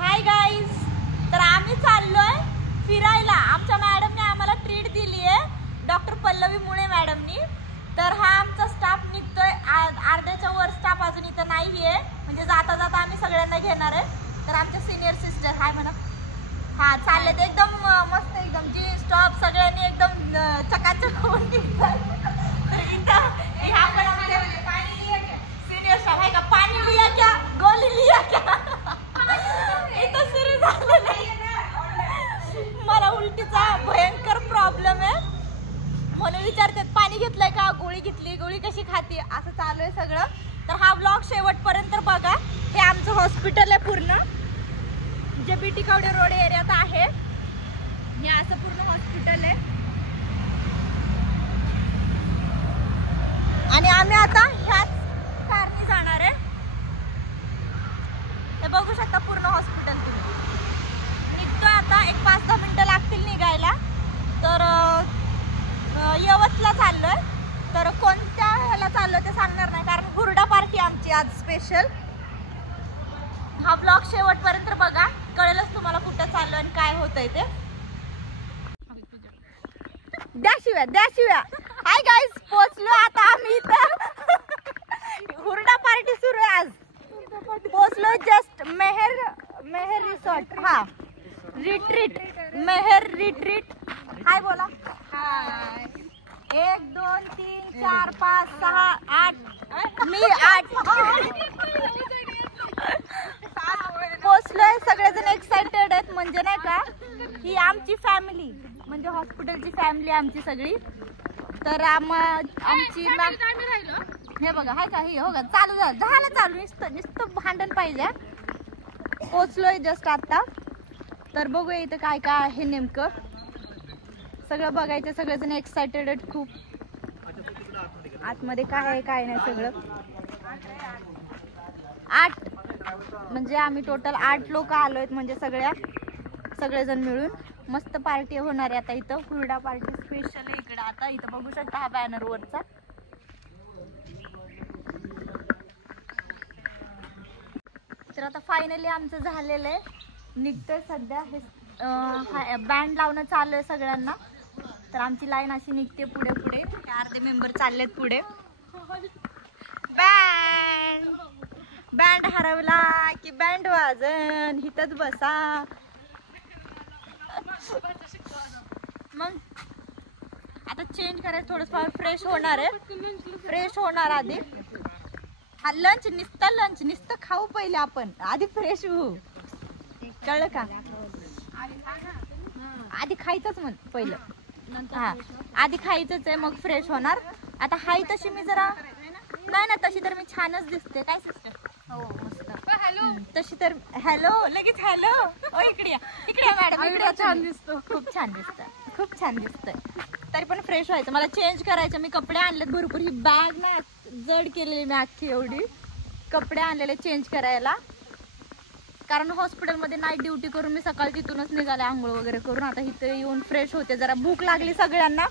Hi guys, तर आम्ही चाललोय फिरायला. आमच्या मॅडमने आम्हाला ट्रीट दिली आहे, डॉक्टर पल्लवी मुळे मॅडमनी. तर हा आमचा स्टाफ निघतोय, अर्ध्याच्या वर स्टाफ अजून इथं नाहीये, म्हणजे जाता जाता आम्ही सगळ्यांना घेणार आहे. तर आमच्या सिनियर सिस्टर हाय म्हणा, हा चालले ते एकदम मस्त, एकदम जी स्टॉप सगळ्यांनी एकदम चकाचक होऊन निघतात. सिनियर स्टाफ आहे का, पाणी लिया क्या, गोली लिया क्या, इथं सुरू झालेलं आहे. मला उलटीचा भयंकर प्रॉब्लेम आहे, म्हणून विचारतात पाणी घेतलंय का, गोळी घेतली, गोळी कशी खाती, असं चालू आहे सगळं. तर हा ब्लॉग शेवटपर्यंत बघा. हे आमचं हॉस्पिटल आहे पूर्ण, जे बीटी कवडे रोड एरियात आहे. हे असं पूर्ण हॉस्पिटल आहे आणि आम्ही आता ह्याच कारनी जाणार आहे. हे बघू शकता पूर्ण हॉस्पिटल तुम्ही. निघतोय आता, एक 5-10 मिनिटं लागतील निघायला. तर यवतला चाललोय. तर कोणत्या ह्याला चाललोय ते सांगणार नाही, कारण हुरडा पार्टी आमची आज स्पेशल. हा ब्लॉग शेवटपर्यंत बघा, कळेलच तुम्हाला कुठं चाललोय आणि काय होतंय ते. द्या शिव्या, द्या शिव्या. हाय गाईज, पोचलो आता आम्ही इथं. हुरडा पार्टी सुरू आहे आज. पोचलो जस्ट मेहर रिसॉर्ट, हा रिट्रीट, मेहर रिट्रीट. हाय बोला. हाय. 1 2 3 4 5 6 8, मी 8 पोचलोय. सगळेजण एक्साइटेड आहेत, म्हणजे नाही का, ही आमची फॅमिली, म्हणजे हॉस्पिटलची फॅमिली आमची सगळी. तर आमची हे बघा, हाय का, ही हो का, चालू झालं चालू, नुसतं भांडण पाहिजे. पोचलोय जस्ट आता. तर बघूया इथं काय काय आहे नेमकं, सगळं बघायचं. सगळेजण एक्साइटेड आहेत खूप. आतमध्ये काय आहे काय नाही सगळं. 8 म्हणजे आम्ही टोटल 8 लोक आलोय, म्हणजे सगळेजण मिळून मस्त पार्टी होणार आहे आता इथं. हुरडा पार्टी स्पेशल इकडे. आता इथं बघू शकता हा बॅनर वरचा. तर आता फायनली आमचं झालेलं आहे, निघतोय सध्या. हे बँड लावणं चालू आहे सगळ्यांना. तर आमची लाईन अशी निघते पुढे पुढे. अर्धे मेंबर चाललेत पुढे. बँड हरवला की बँड वाजन, हिथच बसा. मग आता चेंज करायचं, थोडंसं फ्रेश होणार आहे. फ्रेश होणार आधी. हा लंच, नुसतं खाऊ पहिले आपण, आधी फ्रेश होऊ. कळलं का, आधी खायचंच म्हण पहिलं. हा आधी खायचंच आहे, मग फ्रेश होणार. आता हाय तशी मी जरा नाही ना, तशी तर मी छानच दिसते. काय सिस्टर, हो मस्त. हॅलो तशी तर, हॅलो लगेच हॅलो. ओ इकडे इकडे मॅडम, इकडे छान दिसतो, खूप छान दिसतं, खूप छान दिसतंय. तरी पण फ्रेश व्हायचं, मला चेंज करायचं. मी कपडे आणलेत भरपूर. ही बॅग ना जड केलेली मी अख्खी, एवढी कपडे आणलेले चेंज करायला. कारण हॉस्पिटलमध्ये नाईट ड्युटी करून मी सकाळी तिथूनच निघाले आंघोळ वगैरे करून. आता इथे येऊन फ्रेश होते. जरा भूक लागली सगळ्यांना.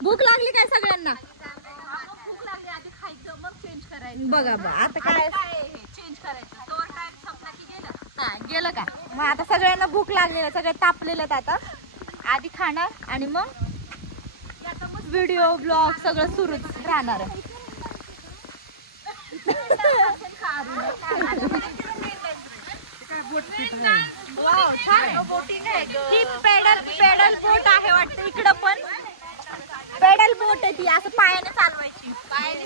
भूक लागली काय सगळ्यांना? भूक लागली, आधी खायचं मग चेंज करायचं. बघा बघा आता काय चेंज करायचं, तोवर काय स्वप्न की गेलं. हा गेलं का, मग आता सगळ्यांना भूक लागलेलं, सगळे तापलेले आहेत. आता आधी खाणार आणि मग व्हिडिओ ब्लॉग सगळं सुरूच राहणार आहे. वाव छान बोटिंग आहे. ही पेडल बोट आहे वाटतं. इकडं पण पेडल बोट आहे ती, असं पायाने चालवायची. पायाने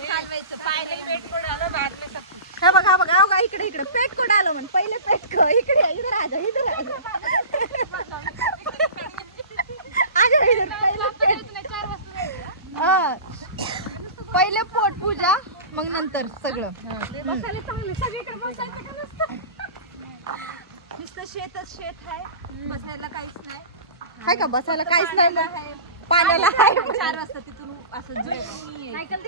पेट कोड आलं भात. हा बघा बघा बघा, इकडे पेट कोड आलं म्हण. पहिले पेट को इकडे, इधर आ जा, इधर आ जा. पहिले पोट पूजा, मग नंतर सगळं. बसायला चांगलं, सगळीकडे बसायचं का नसतं. नुसतं शेतच शेत आहे, बसायला काहीच नाही. हाय का, बसायला काहीच नाही. पाण्याला आहे 4 वाजता तिथून असं सायकल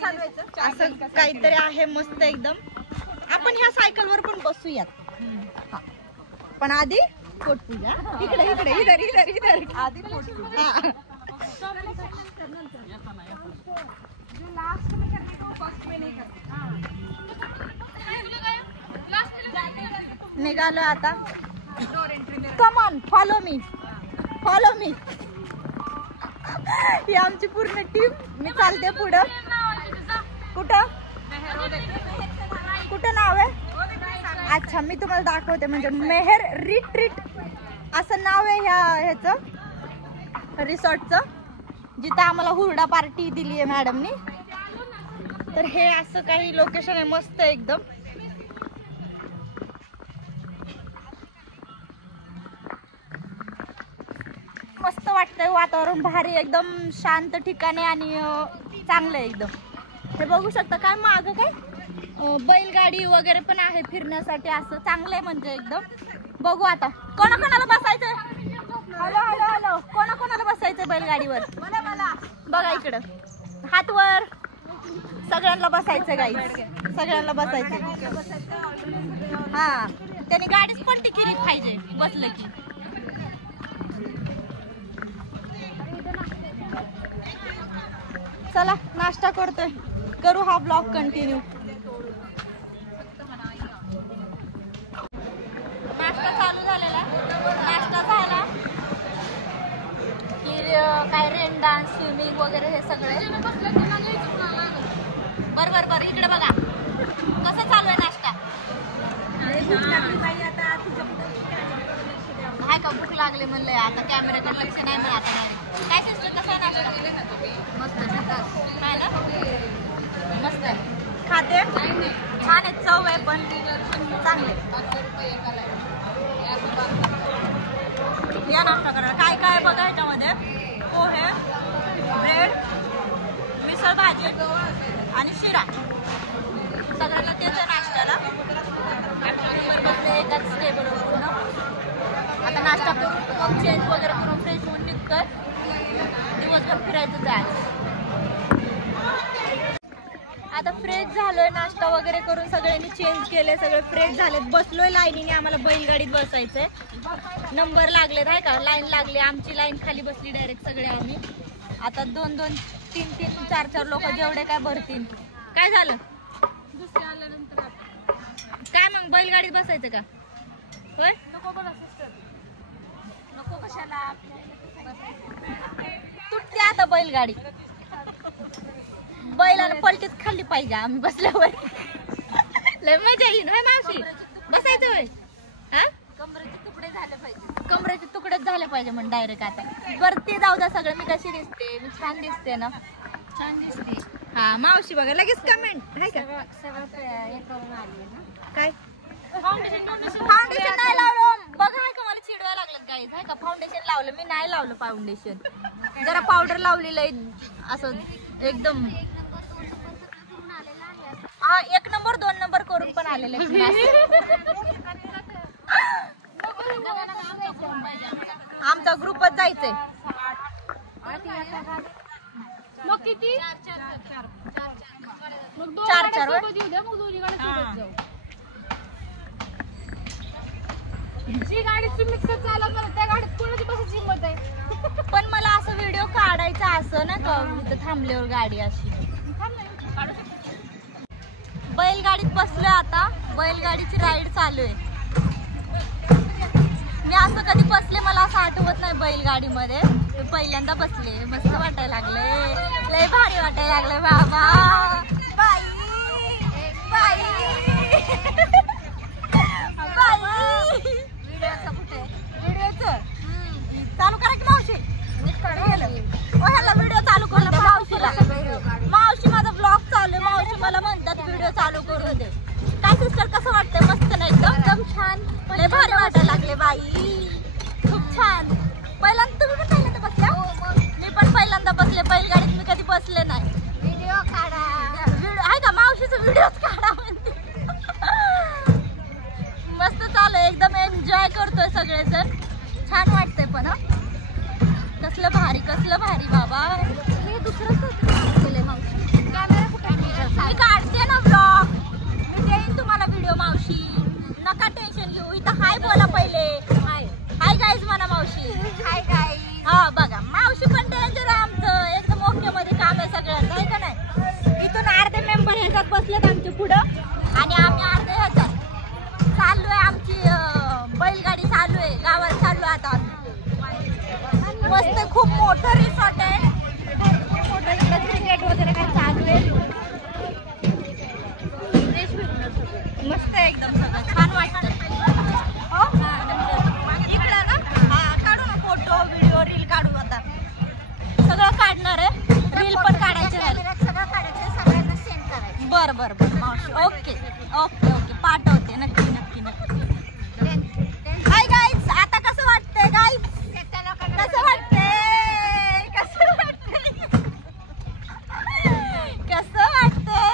चालवायचं. असं काहीतरी आहे मस्त एकदम. आपण ह्या सायकलवर पण बसूयात. पण आधी पोटपूजा. इकडे इकडे इधर इधर इधर आधी पोटपूजा. जो लास्ट में करने को फर्स्ट में नहीं करते. निघालो आता. Come on, follow me, follow me. ही आमची पूर्ण टीम. मी चालते पुढं. कुठं कुठं नाव आहे? अच्छा, मी तुम्हाला दाखवते. म्हणजे मेहर रिट्रीट असं नाव आहे ह्याचं रिसॉर्टचं, जिथं आम्हाला हुरडा पार्टी दिली आहे मॅडमनी. तर हे असं काही लोकेशन आहे, मस्त आहे एकदम. मस्त वाटतंय, वातावरण भारी, एकदम शांत ठिकाणी आणि चांगलं आहे एकदम. हे बघू शकता. काय मागं काय बैलगाडी वगैरे पण आहे फिरण्यासाठी, असं चांगलं आहे म्हणजे एकदम. बघू आता कोणाकोणाला बसायचंय. हॅलो हॅलो हॅलो, कोणाकोणाला बसायचंय बैलगाडीवर? बघा इकडं, हात वर. सगळ्यांना बसायचं गाईस, सगळ्यांना बसायचं. हा, त्याने गाडीच पलटी केली पाहिजे बसलं की. चला नाश्ता करतोय, करू हा ब्लॉग कंटिन्यू. नाश्ता चालू झालेला, नाश्ता झाला की काय रेन डान्स, स्विमिंग वगैरे हे सगळे. बर इकडे बघा कसं चालू आहे नाश्ता. हाय का, भूक लागली म्हणलंय. आता कॅमेऱ्याकडे लक्ष नाही मिळत. काय सिस्टर, कसं आहे नाश्ता? मस्त आहे ना, मस्त आहे. खाते छान आहे, चव आहे पण चांगले. या नाश्ता करा. काय काय बघा ह्याच्यामध्ये, पोहे, ब्रेड, मिसळ भाजी आणि शिरा. सगळ्यांना त्याच्या नाश्त्याला एकाच टेबलवर पूर्ण. आता नाश्ता करून मग चेंज वगैरे करून फ्रेश होऊन निघतोय. दिवसभर फिरायचं जायचं. आता फ्रेश झालोय, नाश्ता वगैरे करून सगळ्यांनी चेंज केले, सगळे फ्रेश झालेत. बसलोय लाईनीने, आम्हाला बैलगाडीत बसायचंय. नंबर लागलेत आहे का, लाईन लागली. आमची लाईन खाली बसली डायरेक्ट सगळे आम्ही. आता 2-2, 3-3, 4-4 लोक जेवढे काय भरतील. काय झालं दुसरे आल्यानंतर काय मग बैलगाडीत बसायचं का? होय, नको बघा सिस्टर, नको. कशाला तुटते आता बैलगाडी. बैलाला पलटीच खाल्ली पाहिजे आम्ही बसल्यावर. लय मजा येईल. होय मावशी, बसायचं होय. हा, कमरेचे तुकडे झाले पाहिजे, कमरेचे तुकडेच झाले पाहिजे म्हण डायरेक्ट. आता बरं ते जाऊ द्या सगळं. मी कशी दिसते? मी छान दिसते ना? छान दिसते. हा मावशी बघा लगेच कमेंट नाही का. काय फाउंडेशन नाही लावलं बघा. आहे का, मला चिडवायला लागलं गाईज. आहे का, फाउंडेशन लावलं मी नाही लावलं फाउंडेशन. जरा पावडर लावलेलं आहे असं एकदम. हा, 1 नंबर 2 नंबर करून पण आलेले. आमचा ग्रुपच जायचंय. मग किती? 4-4 जी गाडी मिक्सर चालवत त्या गाडीत कोणाची बसायची हिंमत आहे? पण मला असं व्हिडिओ काढायचा असं ना का, इथं थांबल्यावर गाडी अशी. बैलगाडीत बसलोय आता, बैलगाडीची राईड चालू आहे. मी असं कधी बसले मला असं आठवत नाही बैलगाडीमध्ये. पहिल्यांदा बसले, मस्त वाटायला लागले, लय भारी वाटायला लागले बाबा. बाई बाई व्हिडिओचं कुठे? व्हिडिओचं चालू करा की मावशी. ह्याला व्हिडिओ चालू करू मावशीला. मावशी माझा ब्लॉग चालू आहे. मावशी मला म्हणतात व्हिडिओ चालू करू दे. काय सिस्टर कसं वाटतंय? मस्त नाही एकदम छान, लय भारी वाटायला लागले बाई, खूप छान. पहिल्यांदा तुम्ही पण पहिल्यांदा बसल्या? मी पण पहिल्यांदा बसले बैलगाडीत. मी कधी बसले नाही. व्हिडिओ काढा. आहे का मावशीचा व्हिडिओच काढा म्हणते. मस्त चालू आहे, एकदम एन्जॉय करतोय सगळेजण. छान वाटतंय पण. हा, कसलं भारी, कसलं भारी बाबा. हे दुसरंच केलंय मावशी. कॅमेरा कुठे? मी काढते ना ब्लॉग, मी देईन तुम्हाला व्हिडिओ मावशी, नका टेन्शन घेऊ. इथं हाय बोला पहिले. हाय हाय गाईज म्हणा मावशी. Hi guys. हा बघा, मावशी पण डेंजर आहे. आमचं एकदम ओके मध्ये काम आहे सगळ्यांचं, आहे का नाही? इथून अर्धे मेंबर ह्याच्यात बसलेत आमच्या पुढं आणि आम्ही अर्धे ह्याच्यात. चाललोय आमची मोठं रिसॉर्ट आहे, मोठं इकडे क्रिकेट वगैरे काय चालू आहे. मस्त आहे एकदम, सगळं छान वाटतं. हो इकडं ना, हा काढू ना फोटो व्हिडिओ रील काढू. आता सगळं काढणार आहे, रील पण काढायचे राहिले. सगळं काढायचं, सगळ्यांना सेंड करायचं. बरं बरं बरं मावशी, ओके ओके ओके, पाठवते नक्की नक्की नक्की. हाय गाईज, आता कसं वाटतंय गाईज? कसं वाटतंय? कसं वाटतंय? कसं वाटतंय?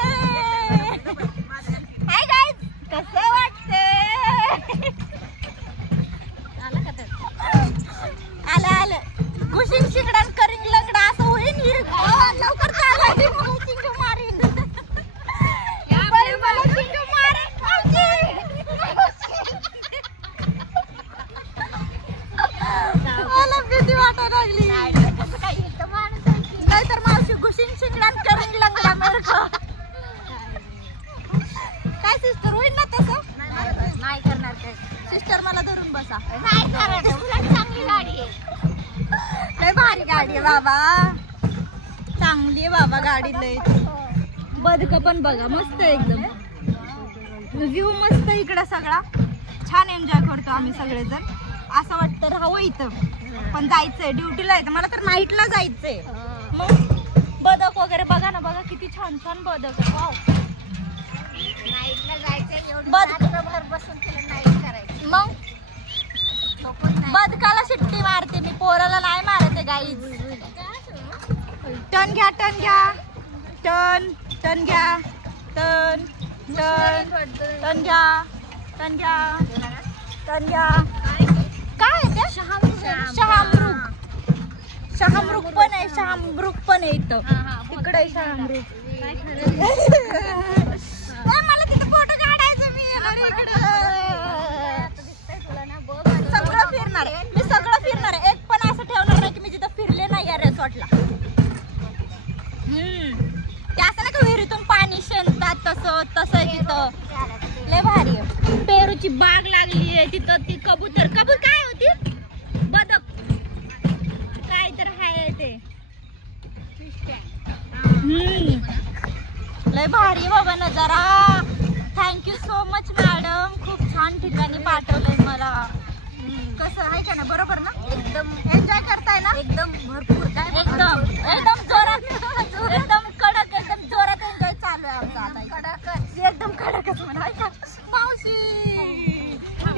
हाय गाईज, कसं वाटतंय? आलं आलं, घुशीन शिंगडान करीन लंगडा असं होईन. लवकर चालायची शिंग मारीन. मला भीती वाटायला लागली. नाहीतर मावशी घुशीन शिंगडान करीन लंगडा मेरको. काय सिस्टर, होईल ना तसं? नाही करणार काय सिस्टर मला धरून बसा. नाही करायचं, उलट चांगली गाडी आहे. लय भारी गाडी आहे बाबा, चांगली आहे बाबा गाडी लय. बदक पण बघा मस्त एकदम, व्ह्यू मस्त इकडे सगळा. छान एन्जॉय करतो आम्ही सगळेजण. असं वाटतं राहावं इथं, पण जायचंय ड्युटीला येतं मला तर, नाईटला जायचंय. मग बदक वगैरे बघा ना, बघा किती छान छान बदक आहे. वाव, नाईटला जायचं, एवढं बदक. रात्रभर बसून तुला नाईट करायचं. मग बदकाला शिट्टी मारते मी, पोराला नाही मारते गाईज. टन घ्या टन घ्या, टन टन घ्या, टन टन टन घ्या, टन घ्या, टन घ्या. काय आहे ते? शहामृग. शहामृग पण आहे, शहामृग पण आहे इथं. तिकडे आहे शहामृग. मला तिथं फोटो काढायचं. मी येणार इकडं, सगळं फिरणार आहे मी, सगळं फिरणार आहे. एक पण असं ठेवणार नाही की मी जिथं फिरले नाही या रिसॉर्टला. ते असं नाही का विहिरीतून पाणी शेणतात तसं तसं आहे तिथं. लय भारी आहे. पेरूची बाग लागली आहे तिथं. ती कबूतर, कबूतर काय होती, बदक काय तर आहे ते. लय भारी बाबा नजारा. थँक्यू सो मच मॅडम, खूप छान ठिकाणी पाठवलंय मला. कसं आहे का ना, बरोबर ना? एकदम एन्जॉय करताय ना? एकदम भरपूर, काय एकदम एकदम जोरात, एकदम कडक, एकदम जोरात एन्जॉय चालू आहे आमचा आता. कडक, एकदम कडकच म्हणा का मावशी.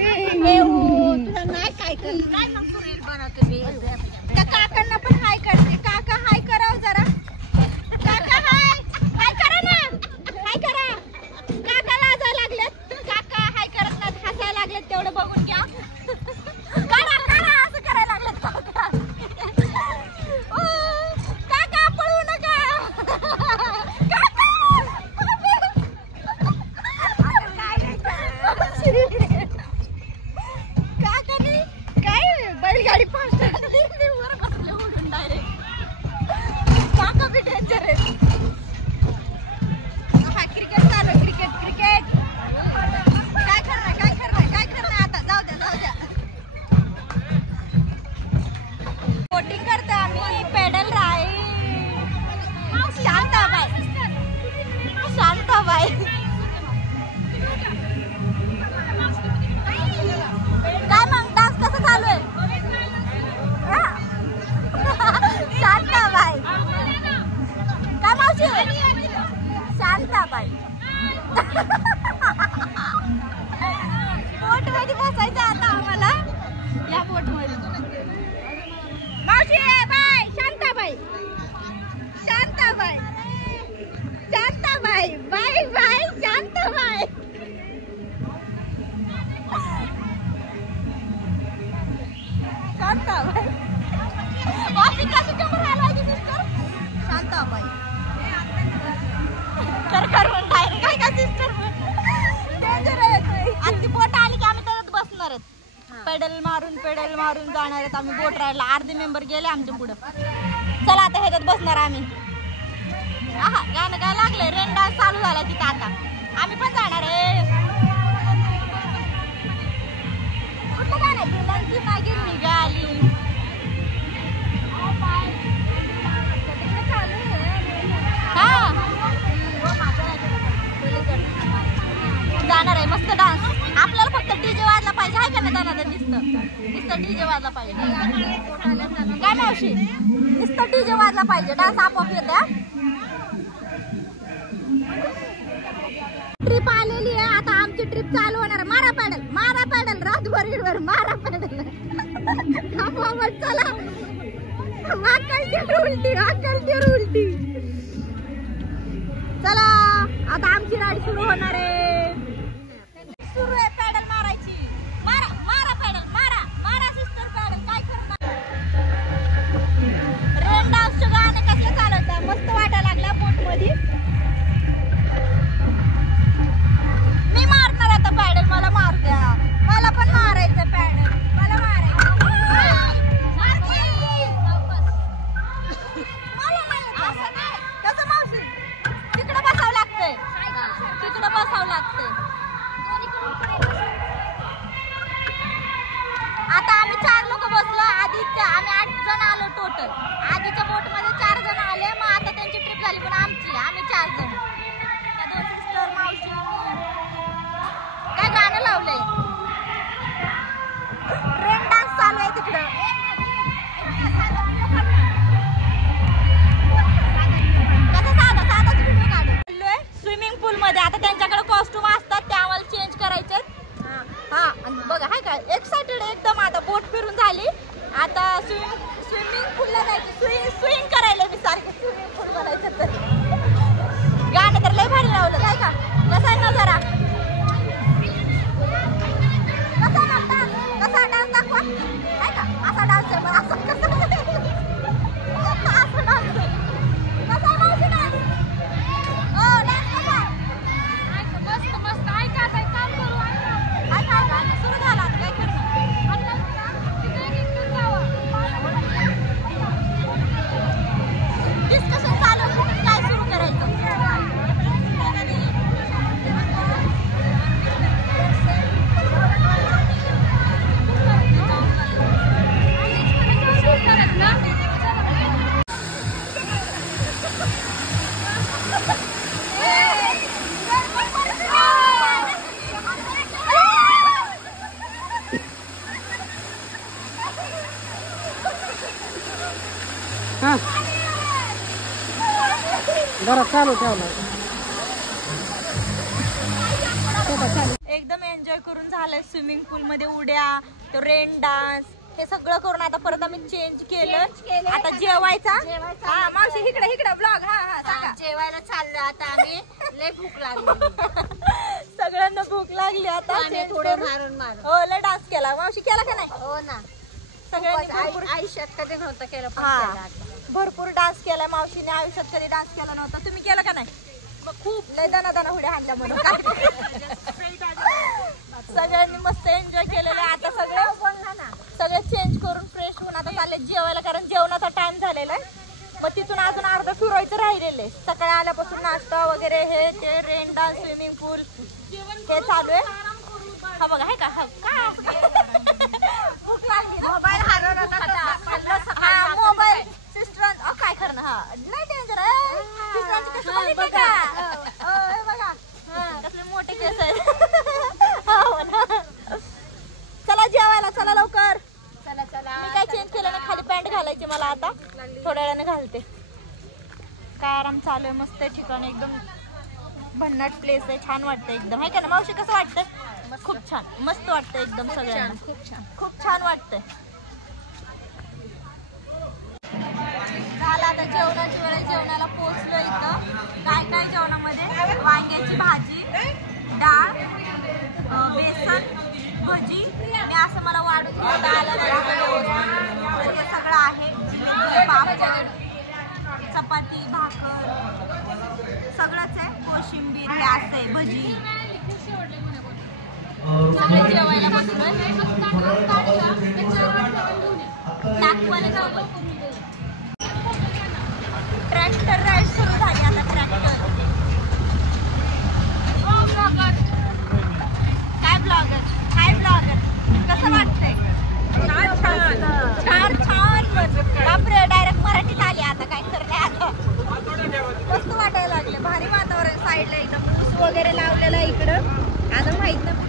तुला नाही काय कर, काय मग रील बनवते. त्या काकांना पण हाय करते. काका हाय करावं जरा. काका हाय, हाय करा ना, हाय करा. काका लाजायला लागलेत, काका हाय करत नाहीत, हसायला लागलेत. तेवढं बघून घ्या. करा करा, असं करायला लागलेत काका. काका पळू नका. काका काकानी काय बैलगाडी फास्ट वर बसले उडून डायरेक्ट. काका बी डेंजर आहे. हा क्रिकेट चालू आहे, क्रिकेट क्रिकेट. काय करणार, काय करणार, काय करणार आता. जाऊ द्या जाऊ द्या. बोटिंग करतो आम्ही, पेडल राईड. शांताबाई, शांताबाई. काय मग डान्स कसं चालू आहे? शांताबाई काय मावशी, शांताबाई. बोट मध्ये बसायचं आता आम्हाला, या बोट मध्ये. मावशी बाय, शांताबाई, शांताबाई, शांताबाई, बाय बाय शांताबाई. शांताबाई मावशी कशी कमर हलवायची सिस्टर? शांताबाई कर कर म्हणून डायरेक्ट काय का सिस्टर. डेंजर आहे. आणि ती बोट आली की आम्ही त्याच्यात बसणार आहेत. पेडल मारून जाणार आहेत आम्ही बोट राहायला. अर्धे मेंबर गेले आमच्या पुढं. चला आता ह्याच्यात बसणार आम्ही. आहा गाणं काय लागलंय, रेन डान्स चालू झाला तिथं. आता आम्ही पण जाणार आहे. कुठलं गाणं, बिलांची मागे निघाली. नुसतं डान्स. आपल्याला फक्त डीजे वाजला पाहिजे आहे का नाही दादा? नुसतं डीजे वाजला पाहिजे. काय मावशी? नुसतं डीजे वाजला पाहिजे, डान्स आपोआप येते. ट्रिप आलेली आहे आता, आमची ट्रिप चालू होणार. मारा पॅडल रातभर मारा पॅडल. चला उलटी. चला आता आमची गाडी सुरू होणार आहे. सुरू आहे पॅडल मारायची. मारा पॅडल, मारा सिस्टर पॅडल. काय करणार? रेन डान्सचे गाणे कसले चालत आहे, मस्त वाटायला लागला बोट मध्ये. मी मारणार आता पॅडल, मला मार द्या. मला पण मारायचं पॅडल, मला मारायचं. तिकडं बसावं लागतंय. आता आम्ही 4 लोक बसलो. आम्ही 8 जण आलो टोटल. आधीच्या बोट मध्ये 4 जण आले, मग आता त्यांची ट्रिप झाली. पण आम्ही 4 जण. त्या 2 सिस्टर, मावशी. काय गाणं लावलंय? रेन डान्स चालू आहे तिकडं. स्विमिंग पूल मध्ये आता त्यांच्याकडे कॉस्ट्युम असतात, ते आम्हाला चेंज करायचे. हा बघा हाय का, एक्साइटेड एकदम. आता बोट फिरून झाली, आता स्विमिंग पूलला जायचं. स्विमिंग करायला मी सारखं स्विमिंग पूल बनायचं. तर गाणं तर लय भारी लावलं काय का. कसा आहे नजारा? कसा डान्स दाखवा काय का. असा डान्स आहे, पण असं कसं डान्स आहे. कसा मावशी डान्स? सुरू झाला काय करणार? डिस्कशन चालू, काय सुरू करायचं? जरा चालू ठेवला. एकदम एन्जॉय करून झालंय. स्विमिंग पूल मध्ये उड्या, तो रेन डान्स, हे सगळं करून आता परत आम्ही चेंज केलं. आता जेवायचा. हा मावशी इकडे ब्लॉग. हा सांगा. जेवायला चाललं आता आम्ही. लय भूक लागली. सगळ्यांना भूक लागली आता. थोडं मारून हो, लय डान्स केला. मावशी केला का नाही? हो ना. सगळ्यांनी आयुष्यात कधी नव्हतं केलं. भरपूर डान्स केला मावशीने. आयुष्यात कधी डान्स केला नव्हता. तुम्ही केला का नाही? खूप लय दाना हुड्या हाणल्या म्हणून. सगळ्यांनी मस्त एन्जॉय केलेलं. आता सगळे चेंज करून फ्रेश होऊन आता चालले जेवायला, कारण जेवणाचा टाइम झालेला आहे. मग तिथून अजून अर्धा फिरायचं राहिलेले. सकाळी आल्यापासून नाश्ता वगैरे, हे ते रेन डान्स, स्विमिंग पूल हे चालू आहे. हा बघा आहे का. भूक लागली. मोबाईल मोबाईल सिस्टर काय करणं. हा लय डेंजर आहे. सिस्टरांची कसं बघितलं का? बघा कसले मोठे केस आहेत. चला जेवायला, चला लवकर. चला मी काय चेंज केलं ना, खाली पॅन्ट घालायची मला. आता थोड्या वेळाने घालते. काय आराम चालू आहे. मस्त ठिकाण, एकदम भन्नाट प्लेस आहे. छान वाटतं एकदम आहे का ना मावशी? कसं वाटतंय? खूप छान, मस्त वाटतं एकदम. सगळ्यांना खूप छान वाटतंय. झालं आता जेवणाची वेळ. जेवणाला पोहोचलो. इथं काय जेवणामध्ये? वांग्याची भाजी, डाळ, बेसन, भजी. मी असं मला वाढून आलं नाही. तर हे सगळं आहे. पापड, चपाती, भाकर सगळंच आहे. कोशिंबीर, हे असं आहे. भजी. सगळे जेवायला बसलोय. ट्रॅक्टर राईड सुरू झाली आता. ट्रॅक्टर काय ब्लॉगर, हाय ब्लॉगर. कसं वाटतंय? छान. बापरे, डायरेक्ट मराठीत आली आता. काय करणे आता. मस्त वाटायला लागले. भारी वातावरण. साईडला एकदम ऊस वगैरे लावलेलं आहे इकडं. आता माहित नाही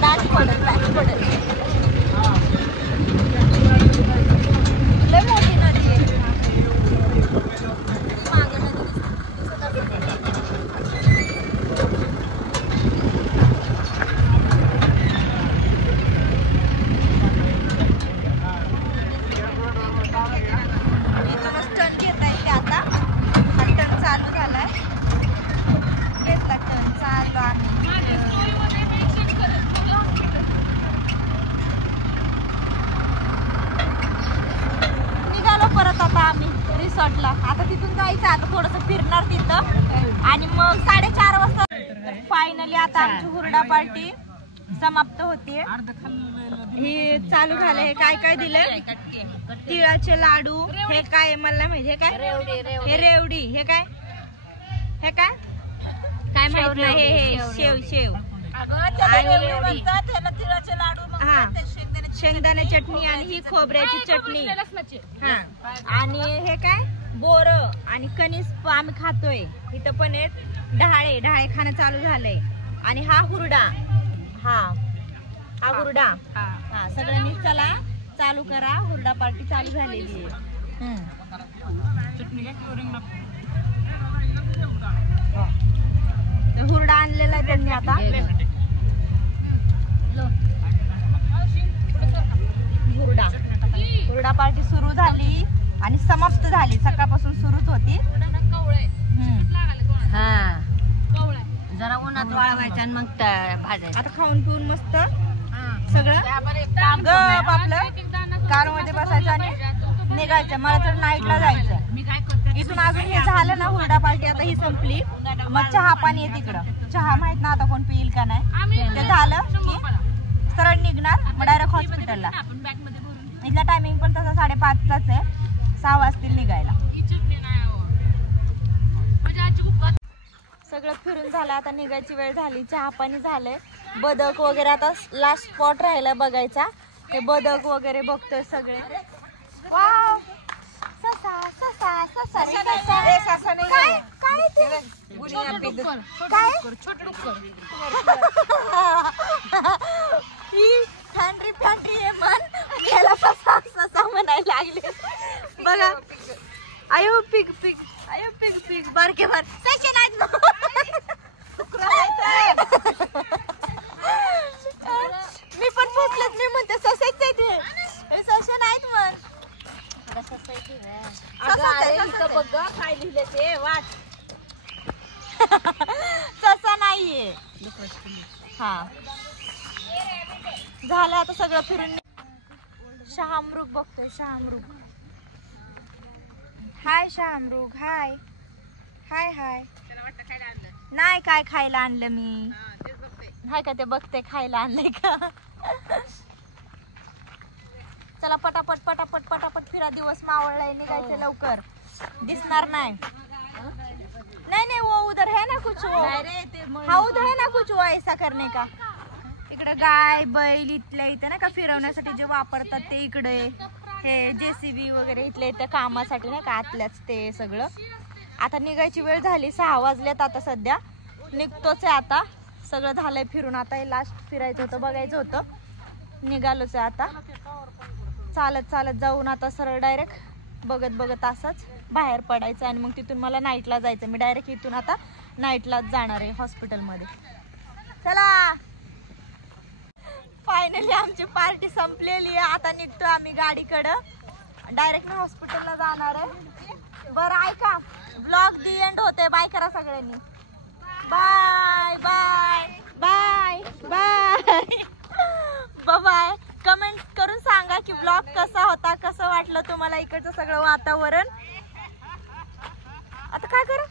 दाट पडत लय मोठी नदी आहे. मागे नदी दिसत असेल. इथूनच टर्न घेता येते आता. हा टर्न चालू झालाय. घेतला टर्न, चाललो आम्ही. निघालो परत आता आम्ही रिसॉर्टला. आता तिथून जायचं, आता थोडस फिरणार तिथं आणि मग 4:30 वाजता फायनली आता आमची हुरडा पार्टी समाप्त होतीये. ही चालू झालं. हे काय काय दिलंय? तिळाचे लाडू. हे काय मला माहिती. हे काय? हे रेवडी. हे काय? हे काय काय माहित नाही. हे शेव शेव हा, शेंगदाणे चटणी आणि ही खोबऱ्याची चटणी. हा, आणि हे काय? बोर आणि कणीस आम्ही खातोय. इथं पण आहेत ढाळे. ढाळे खाणं चालू झालंय. आणि हा हुरडा. हा हुरडा. हा, सगळ्यांनी चला चालू करा. हुरडा पार्टी चालू झालेली आहे. हुरडा आणलेला आहे त्यांनी आता. हुरडा पार्टी सुरू झाली आणि समाप्त झाली. सकाळपासून सुरूच होती. हा, जरा उन्हात वाळवायचं आणि मग भाजायचं. आता खाऊन पिऊन मस्त सगळं गप आपलं कारमध्ये बसायचं आणि निघायचं. मला तर नाईटला जायचं. इथून अजून हे झालं ना हुरडा पार्टी, आता ही संपली. मग चहा पाणी आहे तिकडं. चहा माहित ना आता कोण पिईल का नाही. ते झालं की सरळ निघणार मग डायरेक्ट हॉस्पिटलला. इथला टायमिंग पण तसा 5:30च आहे. 6 वाजतील निघायला. सगळं फिरून झालं. आता निघायची वेळ झाली. चहा पाणी झालंय. बदक वगैरे आता लास्ट स्पॉट राहिला बघायचा. हे बदक वगैरे बघतोय सगळे. वाव, ससा ससा ससा रे ससा. काय काय ते? काय? ही फॅन्ट्री फॅन्ट्री आहे मन. याला ससा ससा म्हणायला लागले. बघा. आयो पिग पिग. आयो पिग पिग. बारके बार ससे नाहीत ना. मी पण पोचलेच. मी म्हणते ससेच आहे ते. हे ससे नाहीत म्हण. बघ काय लिहिले ते वाच. ससा नाहीये. हा, झालं आता सगळं फिरून. शहामृग बघतोय. शहामृग. हाय शहामृग. हाय हाय हाय. नाही काय खायला आणलं मी. हाय का ते बघते खायला आणलंय का. चला पटापट पटापट पटापट फिरा. दिवस मावळलाय. निघायचं लवकर. दिसणार नाही. नहीं नहीं वो उधर है ना कुछ. हाँ उधर है ना कुछ वो ऐसा करने का. इकडे गाय बैल इथल्या इथे ना का फिरवण्यासाठी जे वापरतात ते इकडे. हे JCB वगैरे इथल्या इथे कामासाठी नाही का आतल्याच ते सगळं. आता निघायची वेळ झाली. 6 वाजलेत आता सध्या. निघतोच आहे आता. सगळं झालंय फिरून. आता हे लास्ट फिरायचं होतं, बघायचं होतं. निघालोच आहे आता. चालत चालत जाऊन आता सरळ डायरेक्ट बघत बघत असंच बाहेर पडायचं आणि मग तिथून मला नाईटला जायचं. मी डायरेक्ट इथून आता नाईटलाच जाणार आहे हॉस्पिटलमध्ये. चला फायनली आमची पार्टी संपलेली आहे. आता निघतो आम्ही गाडीकडं. डायरेक्ट मी हॉस्पिटलला जाणार आहे. बरं ऐका, ब्लॉग दी एंड होते. बाय करा सगळ्यांनी. Bye bye bye bye bye. Comment करून सांगा की ब्लॉग कसा होता, कसं वाटलं तुम्हाला इकडचं सगळं वातावरण. आता काय करू.